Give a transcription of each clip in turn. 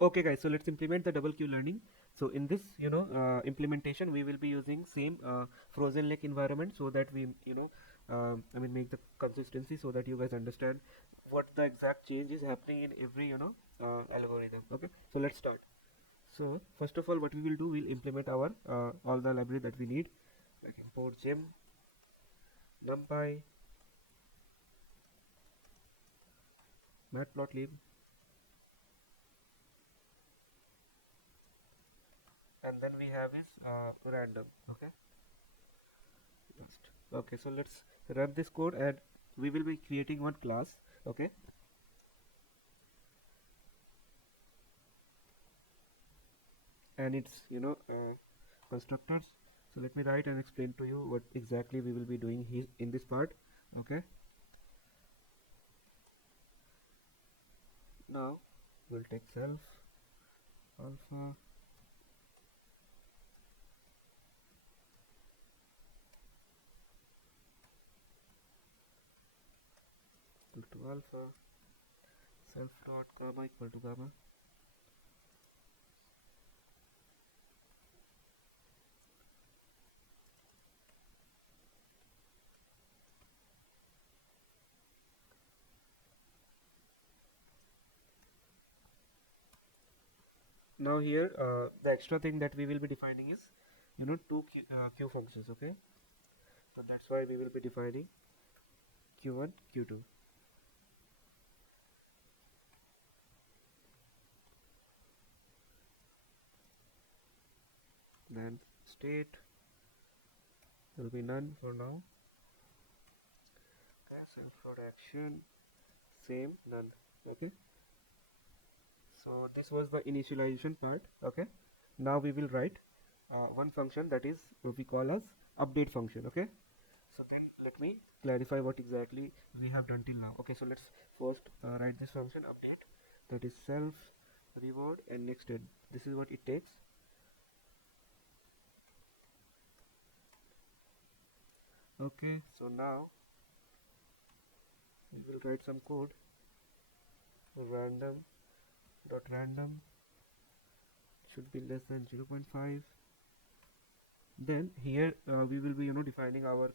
Okay guys, so let's implement the double queue learning. So in this implementation, we will be using same frozen lake environment, so that we make the consistency, so that you guys understand what the exact change is happening in every algorithm. Okay, so let's start. So first of all, what we will do, we'll implement our all the library that we need, like import gem, numpy, matplotlib, and then we have is random. Okay, last. Okay, so let's run this code, and we will be creating one class. Okay, and it's constructors. So let me write and explain to you what exactly we will be doing here in this part. Okay, now we'll take self alpha equal to alpha, self dot gamma equal to gamma. Now here the extra thing that we will be defining is two q functions. Okay, so that's why we will be defining q1 q2, then state will be none for now. Okay, self dot action, same, none. Okay, so this was the initialization part. Okay, now we will write one function that is what we call as update function. Okay, so then let me clarify what exactly we have done till now. Okay, so let's first write this function update, that is self reward and next add. This is what it takes. Okay, so now we will write some code. Random dot random should be less than 0.5. Then here we will be defining our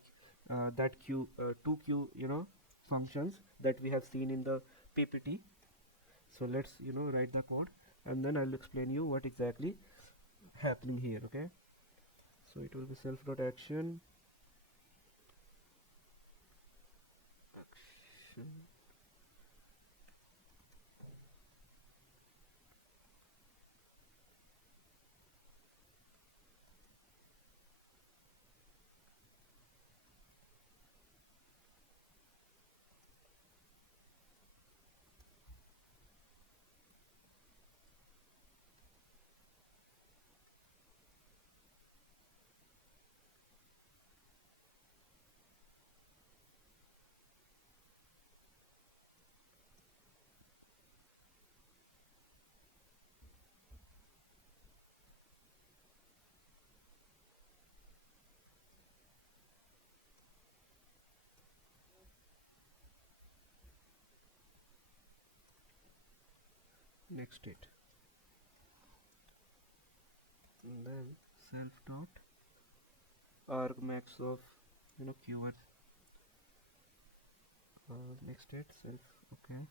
that q 2q functions that we have seen in the ppt. So let's write the code, and then I'll explain you what exactly happening here. Okay, so it will be self dot action action. Next state, and then self dot argmax of q1 next state self. Okay,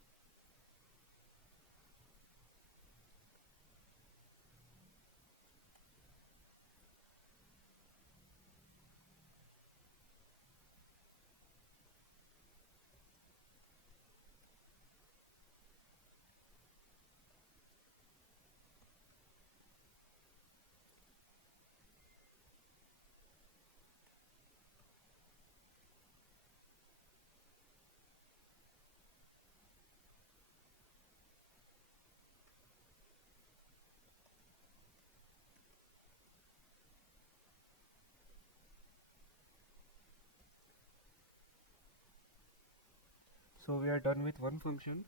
so we are done with one function.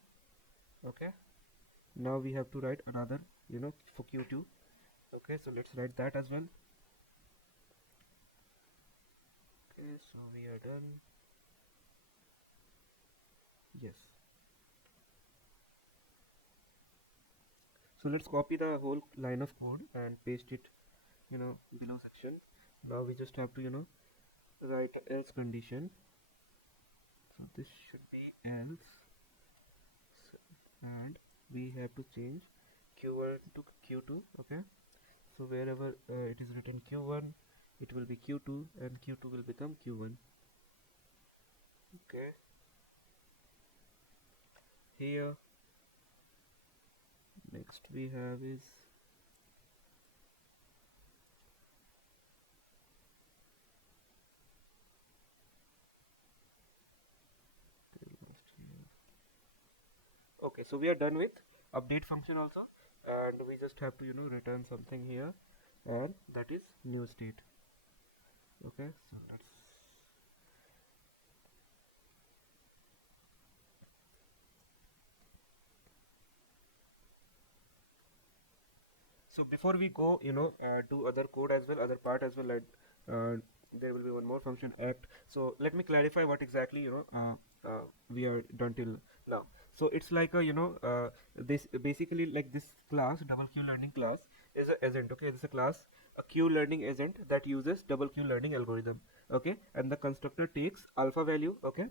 Okay, now we have to write another for q2. Okay, so let's write that as well. Okay, so we are done. Yes, So let's copy the whole line of code and paste it, below section. Now we just have to, write else condition. So this should be else, and we have to change q1 to q2. Okay, so wherever it is written q1, it will be q2, and q2 will become q1. Okay, here next we have is okay, so we are done with update function also, and we just have to return something here, and that is new state. Okay, so let's so before we go do other code as well, other part as well, like there will be one more function act. So let me clarify what exactly we are done till now. So it's like a this basically, like, this class double q learning class is a agent. Okay, this is a class, a q learning agent that uses double q learning algorithm. Okay, and the constructor takes alpha value. Okay,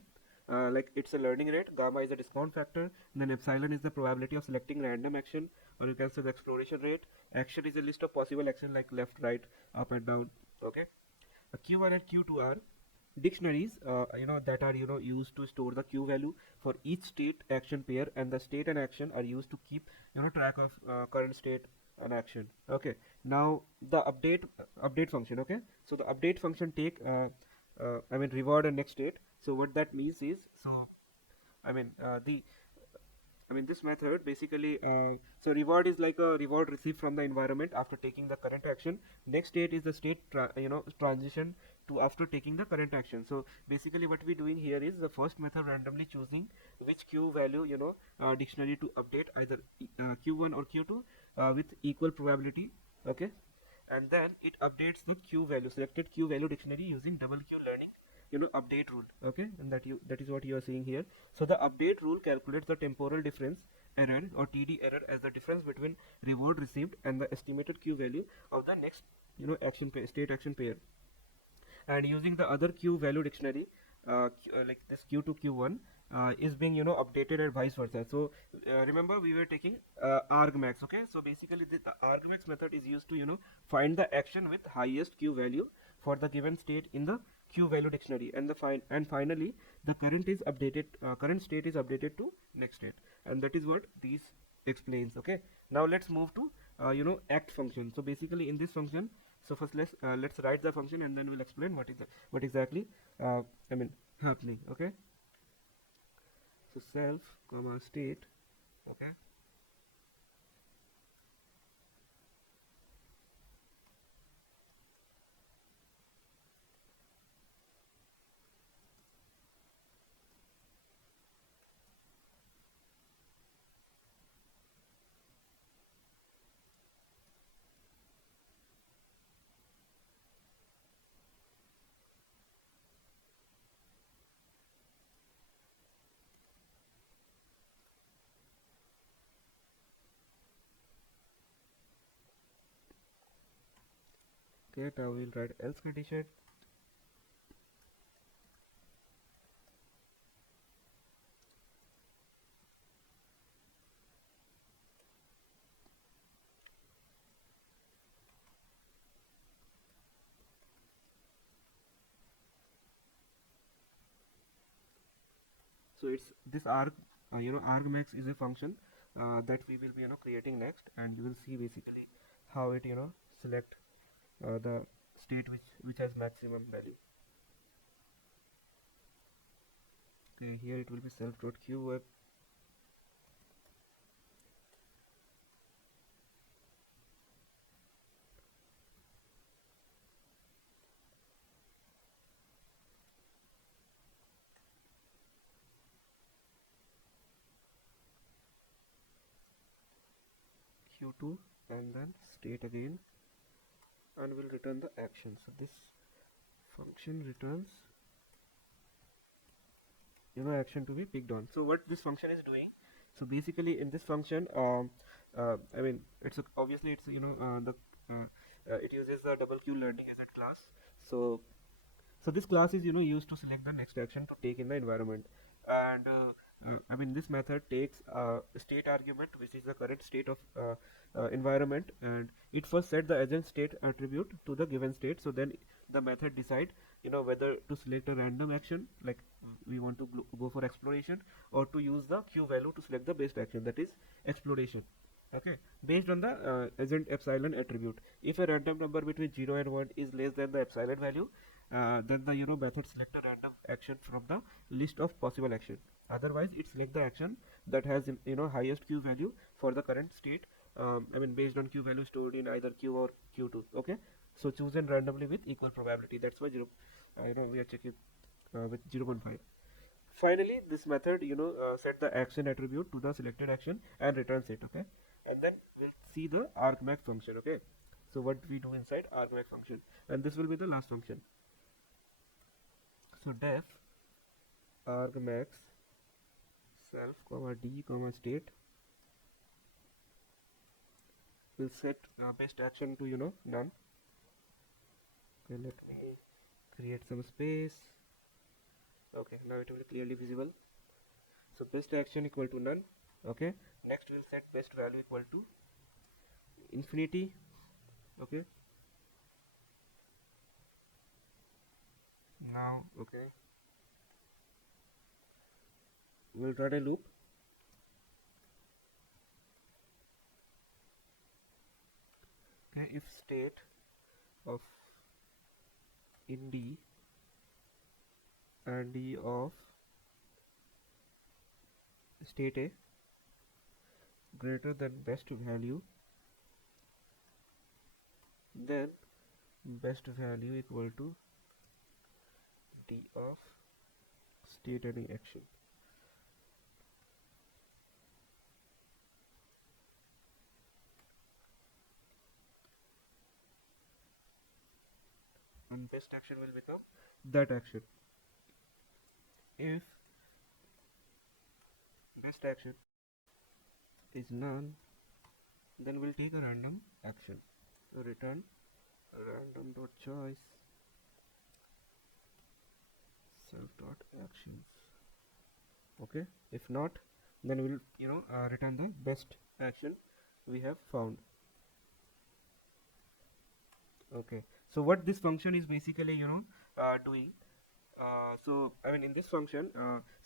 like it's a learning rate, gamma is a discount factor, then epsilon is the probability of selecting random action, or you can say the exploration rate. Action is a list of possible action like left, right, up and down. Okay, a q1 and q2 are dictionaries that are used to store the q value for each state action pair, and the state and action are used to keep track of current state and action. Okay, now the update function. Okay, so the update function take reward and next state. So what that means is, so I mean the this method basically, so reward is like a reward received from the environment after taking the current action. Next state is the state transition to after taking the current action. So basically what we're doing here is the first method randomly choosing which q value dictionary to update, either q1 or q2 with equal probability. Okay, and then it updates the q value, selected q value dictionary using double q learning update rule. Okay, and that is what you are seeing here. So the update rule calculates the temporal difference error, or td error, as the difference between reward received and the estimated q value of the next action pair, state action pair. And using the other q value dictionary, like this q to q1 is being updated, and vice versa. So remember we were taking argmax. Okay, so basically the argmax method is used to find the action with highest q value for the given state in the q value dictionary, and finally the current state is updated to next state, and that is what these explains. Okay, now let's move to act function. So basically in this function, so first let's write the function, and then we'll explain what exactly I mean happening. Okay, so self comma state. Okay, okay, now we'll write else condition. So it's this argmax is a function that we will be creating next, and you will see basically how it select the state which has maximum value. Okay, here it will be self.q q2, and then state again, and will return the action. So this function returns action to be picked on. So what this function is doing, so basically in this function I mean, obviously it's the it uses the double Q learning as a class. So this class is used to select the next action to take in the environment, and I mean this method takes a state argument, which is the current state of environment, and it first set the agent state attribute to the given state. So then the method decide whether to select a random action, like we want to go for exploration, or to use the Q value to select the best action, that is exploration. Okay, based on the agent epsilon attribute. If a random number between 0 and 1 is less than the epsilon value, then the method select a random action from the list of possible action. Otherwise it select the action that has highest Q value for the current state. I mean based on Q value stored in either Q or Q2. Okay, so chosen randomly with equal probability. That's why we are checking with 0.5. Finally this method set the action attribute to the selected action and returns it. Okay, and then we'll see the argmax function. Okay, so what we do inside argmax function, and this will be the last function. So def argmax self comma d comma state will set best action to none. Okay, let me create some space. Okay, now it will be clearly visible. So best action equal to none. Okay, next we'll set best value equal to infinity. Okay, now okay, we'll run a loop. Okay, if state of in D and D of state A greater than best value, then best value equal to D of state any action. And best action will become that action. If best action is none, then we'll take a random action. So return random dot choice self dot actions. Okay, if not, then we'll return the best action we have found. Okay, so what this function is basically doing, so I mean in this function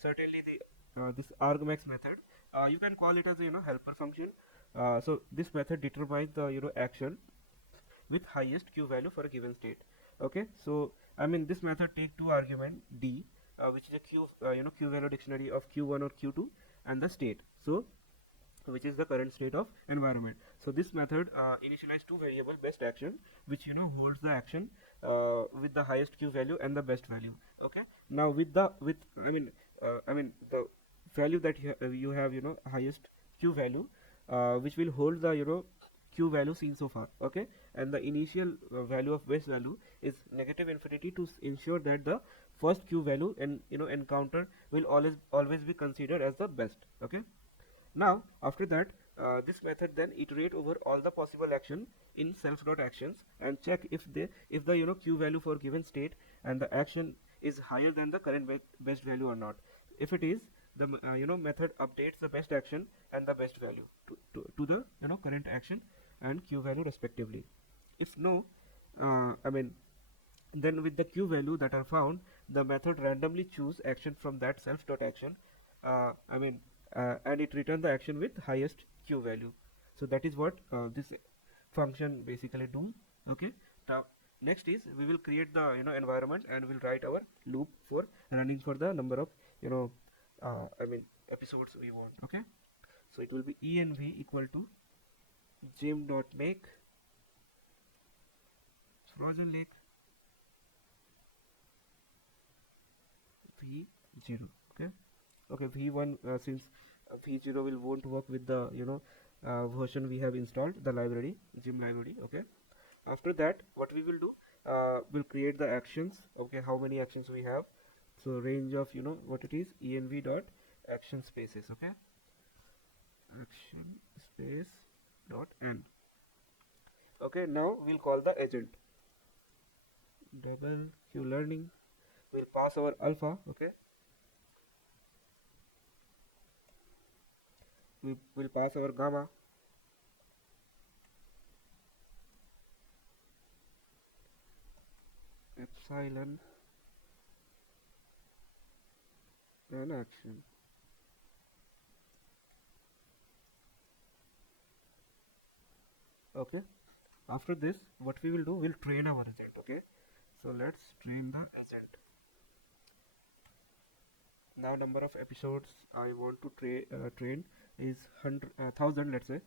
certainly the this argmax method, you can call it as a helper function. So this method determines the action with highest Q value for a given state. Okay, so I mean this method take two argument D, which is a Q value dictionary of Q1 or Q2, and the state, so which is the current state of environment. So this method initialize two variable best action, which holds the action with the highest Q value and the best value. Okay, now with the I mean the value that you have highest Q value, which will hold the Q value seen so far. Okay, and the initial value of best value is negative infinity to ensure that the first Q value and encounter will always be considered as the best. Okay, now after that this method then iterate over all the possible action in self dot actions and check if the Q value for given state and the action is higher than the current best value or not. If it is, the method updates the best action and the best value to the current action and Q value respectively. If no, I mean then with the Q value that are found, the method randomly choose action from that self dot action, and it return the action with highest Q value. So that is what this function basically do. Okay, now next is we will create the environment and we'll write our loop for running for the number of episodes we want. Okay, so it will be env equal to gym dot make frozen lake v0. Okay, v1 since v0 won't work with the version we have installed, the library, gym library. Okay, after that what we will do, we'll create the actions. Okay, how many actions we have, so range of what it is, env dot action spaces. Okay, action space dot n. Okay, now we'll call the agent double q learning. We'll pass our alpha. Okay, we will pass our gamma, epsilon, and action. Okay, after this what we will do, we'll train our agent. Okay, so let's train the agent. Now number of episodes I want to train is 1,000, let's say.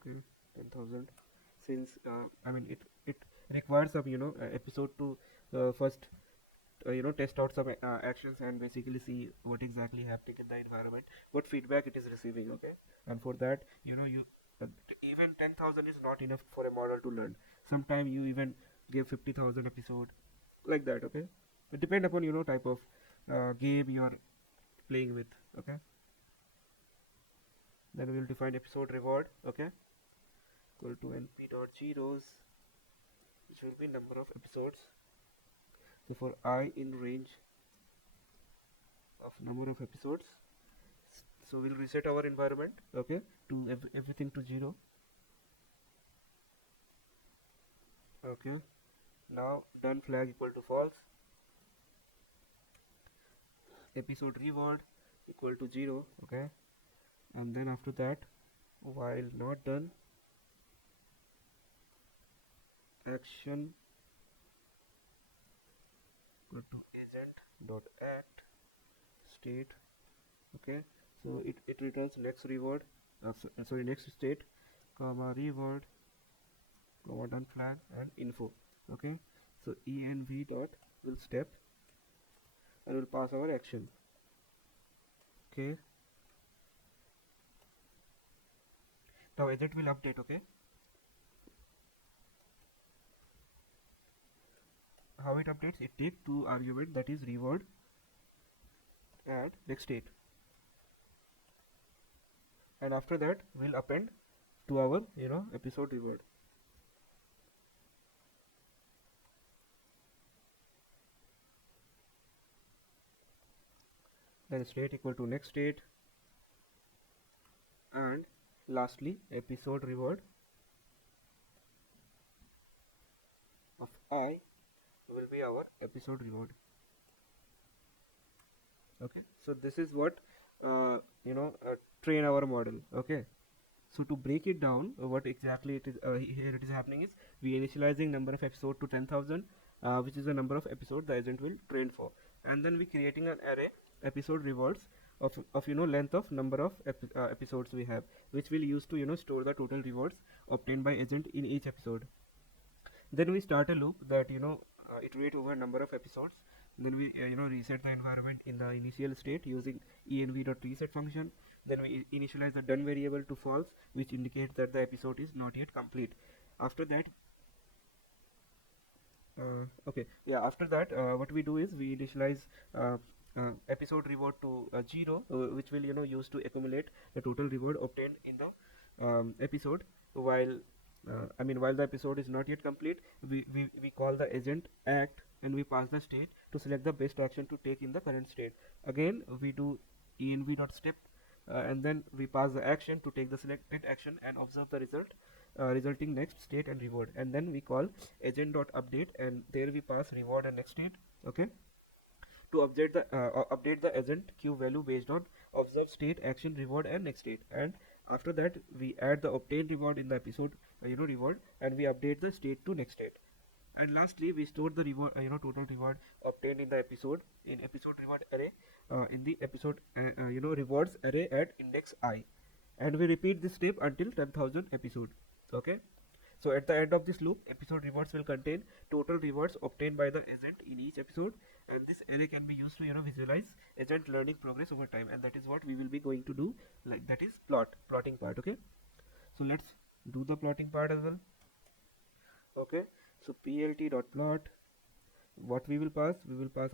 Okay, 10,000, since I mean it requires some episode to first test out some actions and basically see what exactly happening in the environment, what feedback it is receiving. Okay, and for that you uh, even 10,000 is not enough for a model to learn. Sometimes you even give 50,000 episode, like that. Okay, it depend upon type of game you are playing with. Okay, then we will define episode reward. Okay, equal to np dot zeros, which will be number of episodes. So for I in range of number of episodes, so we'll reset our environment. Okay, to everything to 0. Okay, now done flag equal to false, episode reward equal to 0. Okay, and then after that, while not done, action equal to agent dot act state. Okay, so it returns next reward, sorry, next state, comma reward, comma done flag, and info. Okay, so env dot will step and will pass our action. Okay, now agent will update. Okay, how it updates, it takes two argument, that is reward and next state, and after that we'll append to our episode reward. Then state equal to next state, and lastly episode reward of I will be our episode reward. Okay, so this is what train our model. Okay, so to break it down, what exactly it is here it is happening is, we initializing number of episode to 10,000, which is the number of episode the agent will train for, and then we creating an array episode rewards of length of number of episodes we have, which will use to store the total rewards obtained by agent in each episode. Then we start a loop that iterate over number of episodes. Then we reset the environment in the initial state using env.reset function. Then we initialize the done variable to false, which indicates that the episode is not yet complete. After that, after that, what we do is we initialize episode reward to 0, which will use to accumulate the total reward obtained in the episode. While the episode is not yet complete, we call the agent act, and we pass the state to select the best action to take in the current state. Again, we do env.step, and then we pass the action to take the selected action and observe the result, resulting next state and reward. And then we call agent.update, and there we pass reward and next state. Okay, to update the agent queue value based on observed state, action, reward, and next state. And after that, we add the obtained reward in the episode reward, and we update the state to next state. And lastly, we store the reward total reward obtained in the episode in episode reward array, in the episode rewards array at index I, and we repeat this step until 10,000 episode. Okay, so at the end of this loop, episode rewards will contain total rewards obtained by the agent in each episode, and this array can be used to visualize agent learning progress over time, and that is what we will be going to do, like that is plotting part. Okay, so let's do the plotting part as well. Okay, so plt.plot, what we will pass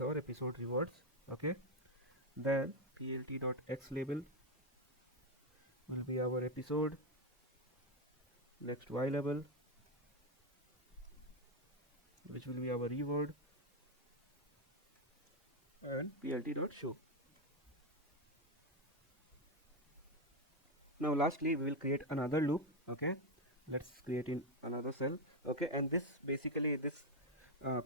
our episode rewards. Okay, then plt.xlabel, will be our episode, next y label, which will be our reward, and plt.show. Now lastly we will create another loop. Okay, let's create in another cell. Okay, and this basically this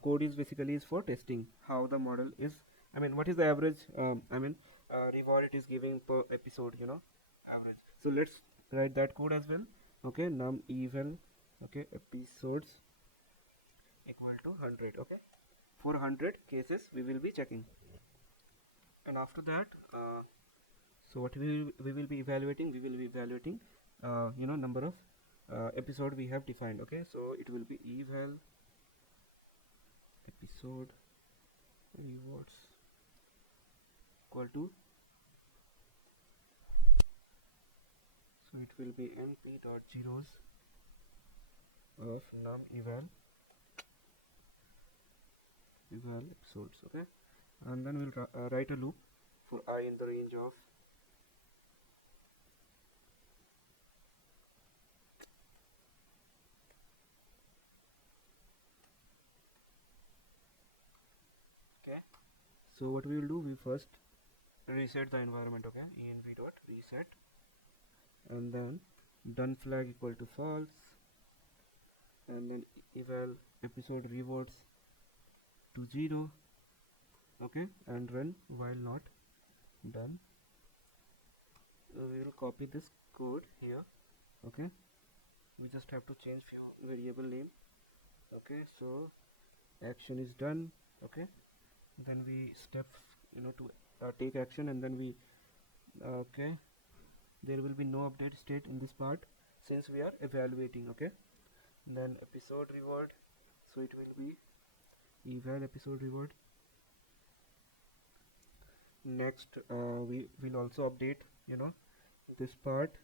code is basically is for testing how the model is, I mean what is the average reward it is giving per episode, average. So let's write that code as well. Okay, num eval, okay, episodes equal to 100. Okay, for 100 cases we will be checking, and after that so what we will be evaluating, number of episode we have defined. Okay, so it will be eval episode rewards equal to, so it will be np dot zeros of num eval episodes. Okay, and then we'll write a loop for I in the range of okay. So what we will do, we first reset the environment. Okay, env dot reset, and then done flag equal to false, and then eval episode rewards to 0. Okay, and run while not done. We will copy this code here. Okay, we just have to change few variable name. Okay, so action is done. Okay, then we step to take action, and then we okay, there will be no update state in this part since we are evaluating. Okay, then episode reward, so it will be eval episode reward. Next we will also update this part.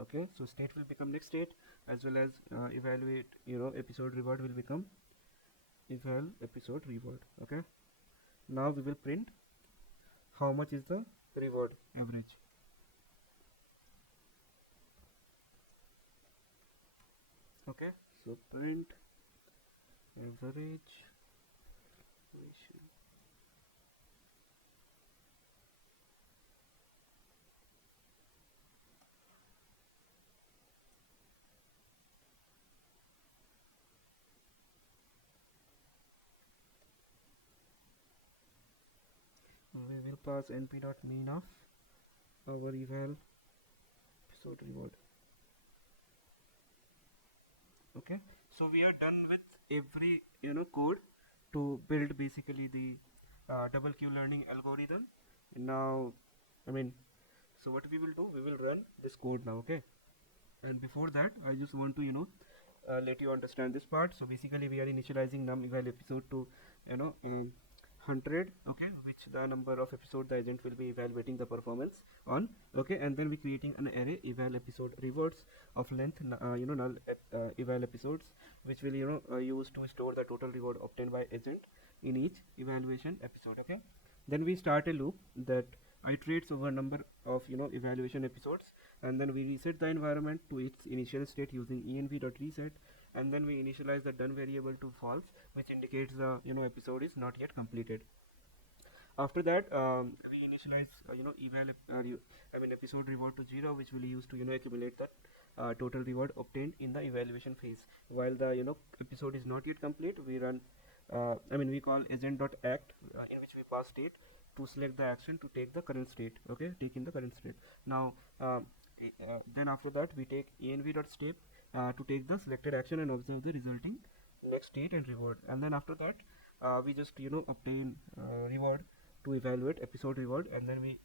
Okay, so state will become next state, as well as evaluate episode reward will become eval episode reward. Okay, now we will print how much is the reward average. Okay, so print average ratio. We will pass np dot mean of our eval episode reward. Okay, so we are done with every code to build basically the double Q learning algorithm. Now so what we will do, we will run this code now. Okay, and before that I just want to let you understand this part. So basically we are initializing num eval episode to 100. Okay, which the number of episode the agent will be evaluating the performance on. Okay, and then we creating an array eval episode rewards of length null eval episodes, which will use to store the total reward obtained by agent in each evaluation episode. Okay, then we start a loop that iterates over number of evaluation episodes, and then we reset the environment to its initial state using env.reset, and then we initialize the done variable to false, which indicates the episode is not yet completed. After that we initialize episode reward to 0, which will use to accumulate the total reward obtained in the evaluation phase. While the episode is not yet complete, we run we call agent.act in which we pass state to select the action to take the current state. Okay, take in the current state. Now then after that we take env.step to take the selected action and observe the resulting next state and reward. And then after that we just obtain reward to evaluate episode reward, and then we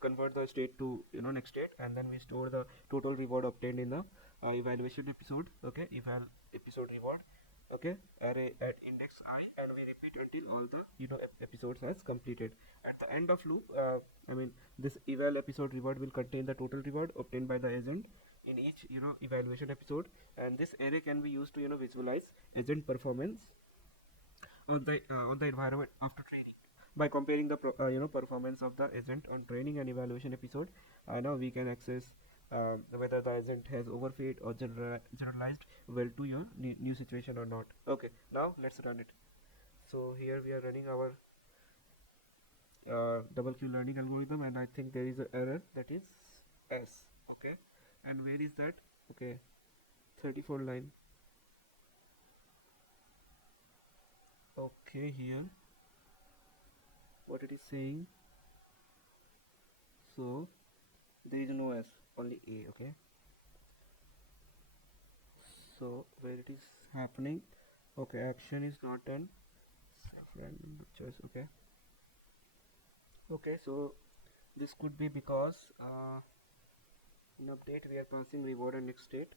convert the state to next state, and then we store the total reward obtained in the evaluation episode. Okay, eval episode reward, okay, array at index I, and we repeat until all the episodes has completed. At the end of loop this eval episode reward will contain the total reward obtained by the agent in each evaluation episode, and this array can be used to visualize agent performance on the environment after training. by comparing the performance of the agent on training and evaluation episode, now we can access whether the agent has overfit or generalized well to your new situation or not. Okay, now let's run it. So here we are running our double Q learning algorithm, and I think there is an error, that is S. Okay, and where is that? Okay, 34 line. Okay, here what it is saying, so there is no S, only A. Okay, so where it is happening, okay, action is not done, random choice. Okay, okay, so this could be because in update we are passing reward and next state.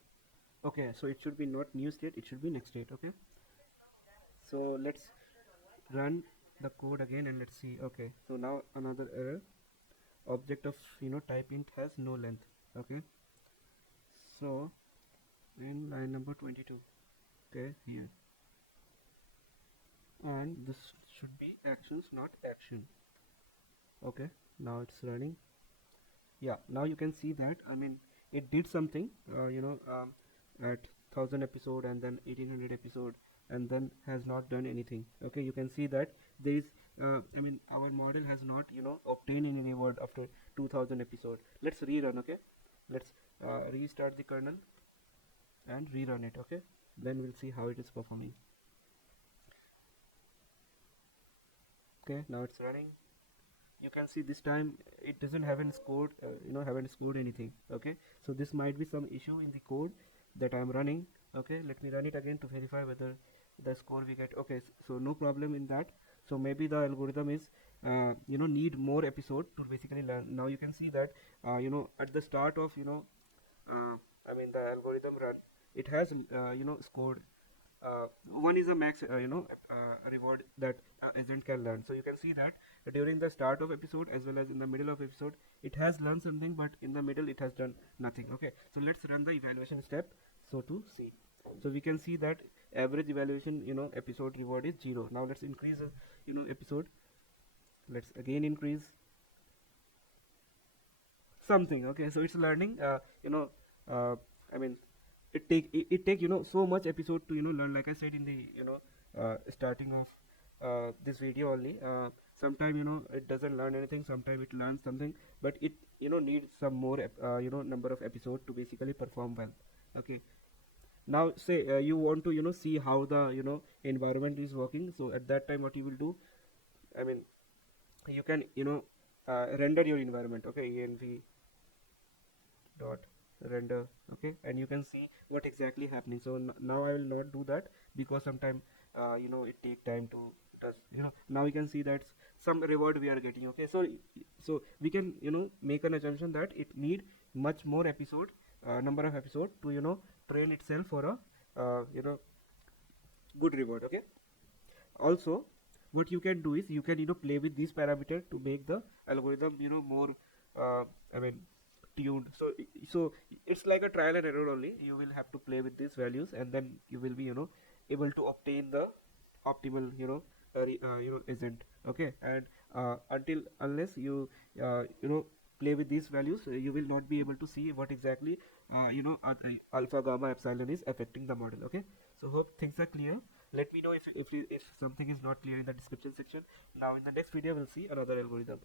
Okay, so it should be not new state, it should be next state. Okay, so let's run the code again and let's see. Okay, so now another error, object of type int has no length. Okay, so in line number 22, okay, here, and this should be actions, not action. Okay, now it's running. Yeah, now you can see that, I mean, it did something at 1000 episode and then 1800 episode, and then has not done anything. Okay, you can see that there is I mean, our model has not obtained any reward after 2000 episode. Let's rerun. Okay, let's restart the kernel and rerun it. Okay, then we'll see how it is performing. Okay, now it's running. You can see this time it doesn't haven't scored haven't scored anything. Okay, so this might be some issue in the code that I'm running. Okay, let me run it again to verify whether the score we get. Okay, so no problem in that. So maybe the algorithm is need more episode to basically learn. Now you can see that at the start of I mean, the algorithm run, it has scored one is a max reward that agent can learn. So you can see that during the start of episode as well as in the middle of episode it has learned something, but in the middle it has done nothing. Okay, so let's run the evaluation step so to see. So we can see that average evaluation episode reward is 0. Now let's increase episode. Let's again increase something. Okay, so it's learning I mean, it take so much episode to learn, like I said in the starting of this video only. Sometime it doesn't learn anything, sometime it learns something, but it needs some more number of episode to basically perform well. Okay, now say you want to see how the environment is working. So at that time what you will do, I mean, you can render your environment. Okay, env dot render. Okay, and you can see what exactly happening. So now I will not do that because sometime it take time to does now you can see that some reward we are getting. Okay, so we can make an assumption that it need much more episode, number of episode to train itself for a good reward. Okay, also what you can do is you can play with these parameters to make the algorithm more I mean tuned. So it's like a trial and error only. You will have to play with these values, and then you will be able to obtain the optimal agent. Okay, and unless you play with these values, you will not be able to see what exactly alpha, gamma, epsilon is affecting the model. Okay, so hope things are clear. Let me know if something is not clear in the description section. Now in the next video we'll see another algorithm.